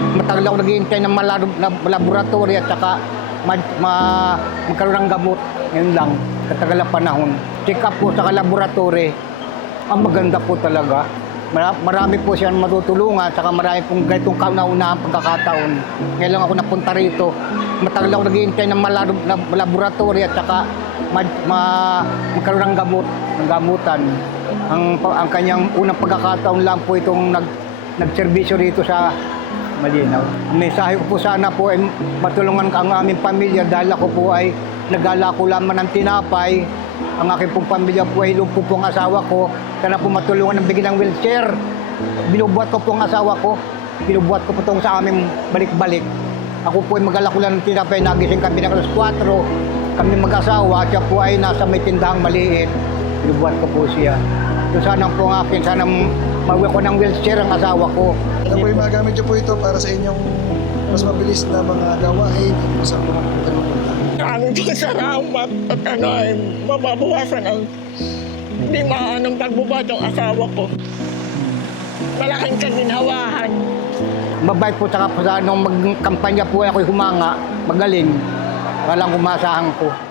Matagal ako naghihintay ng malab- lab- laboratory at saka ma- ma- magkaroon ng gamot. Yun lang, katagal ng panahon. Check up po sa laboratory, ang maganda po talaga. Mara- Marami po siyang matutulungan, saka marami pong ganitong kauna-unahang pagkakataon. Ngayon lang ako napunta rito. Matagal ako naghihintay ng malab- lab- laboratory at saka ma- ma- magkaroon ng gamot, ng gamutan. Ang, ang kanyang unang pagkakataon lang po itong nag, nagserbisyo rito sa Malinaw. Mensahe ko po sana po ay matulungan ang aming pamilya dahil ako po ay nagala ko lamang ng tinapay. Ang aking pong pamilya po ay lumpo po ang asawa ko. Sana po matulungan ng bigyan ng wheelchair. Binubuhat ko po ang asawa ko. Binubuhat ko po itong sa aming balik-balik. Ako po ay magala lang ng tinapay. Nagising kami ng alas 4. Kami mag-asawa. Siya po ay nasa may tindahang maliit. Binubuhat ko po siya. So sana po ang akin, sana mawi ko ng wheelchair ang asawa ko. Ano po yung magamit niyo po ito para sa inyong mas mabilis na mga gawain kung saan po kayo pupunta. Maraming salamat at ano ay mababawasan ang hindi maanong pagbubat ng asawa ko. Malaking kaginhawahan. Mabait po saka po sa nung magkampanya po ako'y humanga, magaling. Walang umasahan ko.